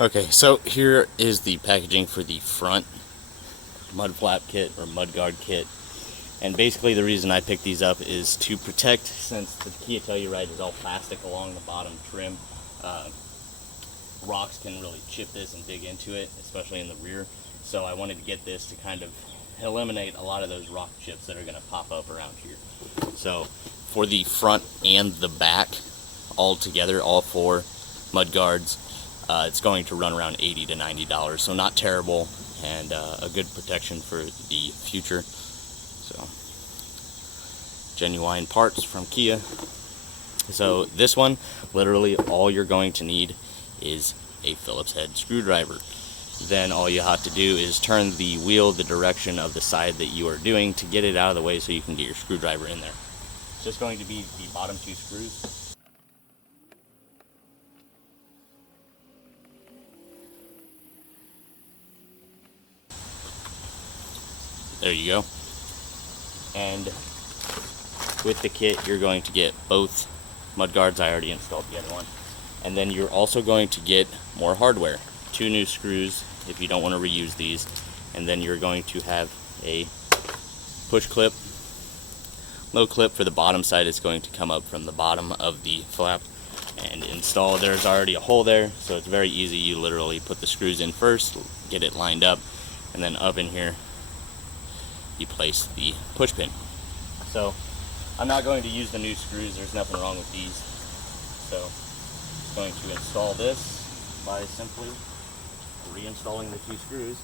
Okay, so here is the packaging for the front mud flap kit or mud guard kit. And basically the reason I picked these up is to protect, since the Kia Telluride is all plastic along the bottom trim, rocks can really chip this and dig into it, especially in the rear. So I wanted to get this to kind of eliminate a lot of those rock chips that are going to pop up around here. So for the front and the back, all together, all four mud guards, it's going to run around $80 to $90, so not terrible, and a good protection for the future. So genuine parts from Kia. So this one, literally all you're going to need is a Phillips head screwdriver. Then all you have to do is turn the wheel the direction of the side that you are doing to get it out of the way so you can get your screwdriver in there. It's just going to be the bottom two screws. There you go. And with the kit, you're going to get both mud guards. I already installed the other one. And then you're also going to get more hardware. 2 new screws if you don't want to reuse these. And then you're going to have a push clip. Low clip for the bottom side is going to come up from the bottom of the flap and install. There's already a hole there, so it's very easy. You literally put the screws in first, get it lined up, and then up in here you place the push pin. So I'm not going to use the new screws, there's nothing wrong with these. So I'm going to install this by simply reinstalling the 2 screws.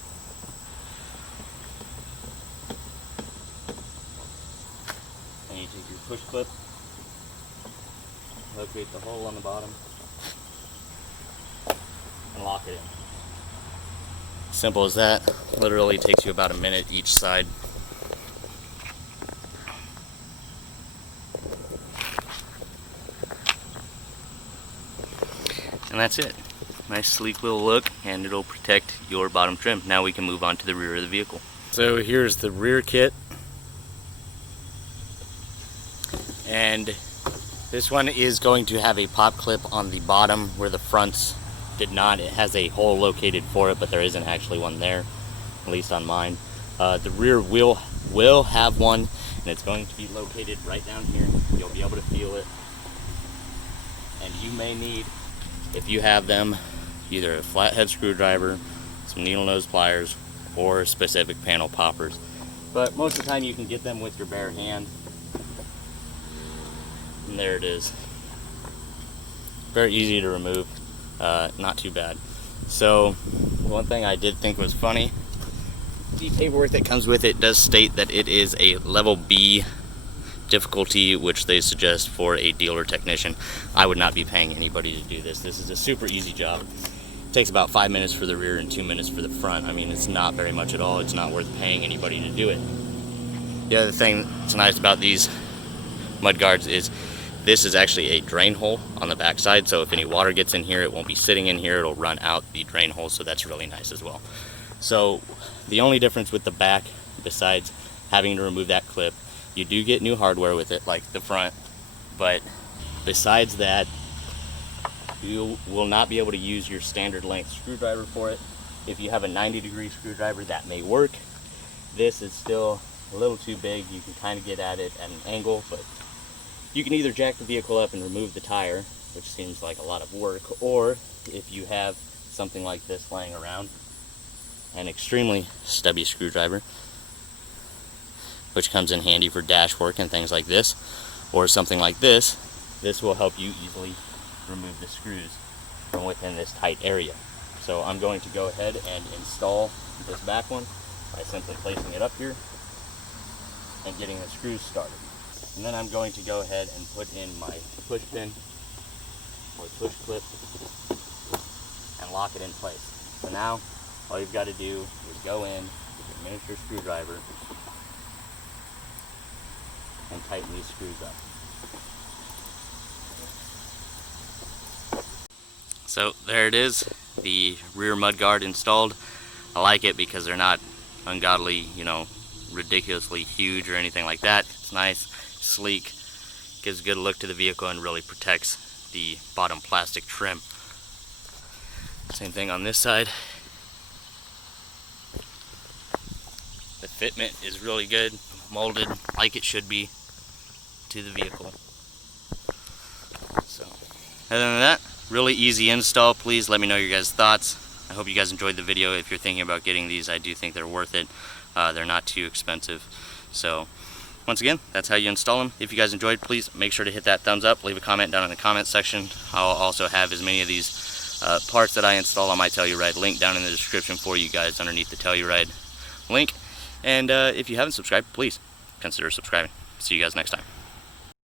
And you take your push clip, locate the hole on the bottom, and lock it in. Simple as that. Literally takes you about a minute each side. And that's it. Nice sleek little look, and it'll protect your bottom trim. Now we can move on to the rear of the vehicle. So here's the rear kit. And this one is going to have a pop clip on the bottom where the fronts did not. It has a hole located for it, but there isn't actually one there, at least on mine. The rear wheel will have one, and it's going to be located right down here. You'll be able to feel it. And you may need, if you have them, either a flathead screwdriver, some needle nose pliers, or specific panel poppers. But most of the time you can get them with your bare hand. And there it is. Very easy to remove, not too bad. So one thing I did think was funny, the paperwork that comes with it does state that it is a level B difficulty, which they suggest for a dealer technician. I would not be paying anybody to do this. This is a super easy job. It takes about 5 minutes for the rear and 2 minutes for the front. I mean, it's not very much at all. It's not worth paying anybody to do it. The other thing that's nice about these mud guards is this is actually a drain hole on the back side, so if any water gets in here, it won't be sitting in here. It'll run out the drain hole, so that's really nice as well. So the only difference with the back, besides having to remove that clip, you do get new hardware with it, like the front, but besides that, you will not be able to use your standard length screwdriver for it. If you have a 90-degree screwdriver, that may work. This is still a little too big. You can kind of get at it at an angle, but you can either jack the vehicle up and remove the tire, which seems like a lot of work, or if you have something like this laying around, an extremely stubby screwdriver, which comes in handy for dash work and things like this, or something like this, this will help you easily remove the screws from within this tight area. So I'm going to go ahead and install this back one by simply placing it up here and getting the screws started. And then I'm going to go ahead and put in my push pin or push clip and lock it in place. So now all you've got to do is go in with your miniature screwdriver and tighten these screws up. So there it is, the rear mud guard installed. I like it because they're not ungodly, ridiculously huge or anything like that. It's nice, sleek, gives a good look to the vehicle, and really protects the bottom plastic trim. Same thing on this side. The fitment is really good, molded like it should be to the vehicle. So, other than that, really easy install. Please let me know your guys' thoughts. I hope you guys enjoyed the video. If you're thinking about getting these, I do think they're worth it. They're not too expensive. So, once again, that's how you install them. If you guys enjoyed, please make sure to hit that thumbs up. Leave a comment down in the comment section. I'll also have as many of these parts that I install on my Telluride linked down in the description for you guys underneath the Telluride link. And if you haven't subscribed, please consider subscribing. See you guys next time.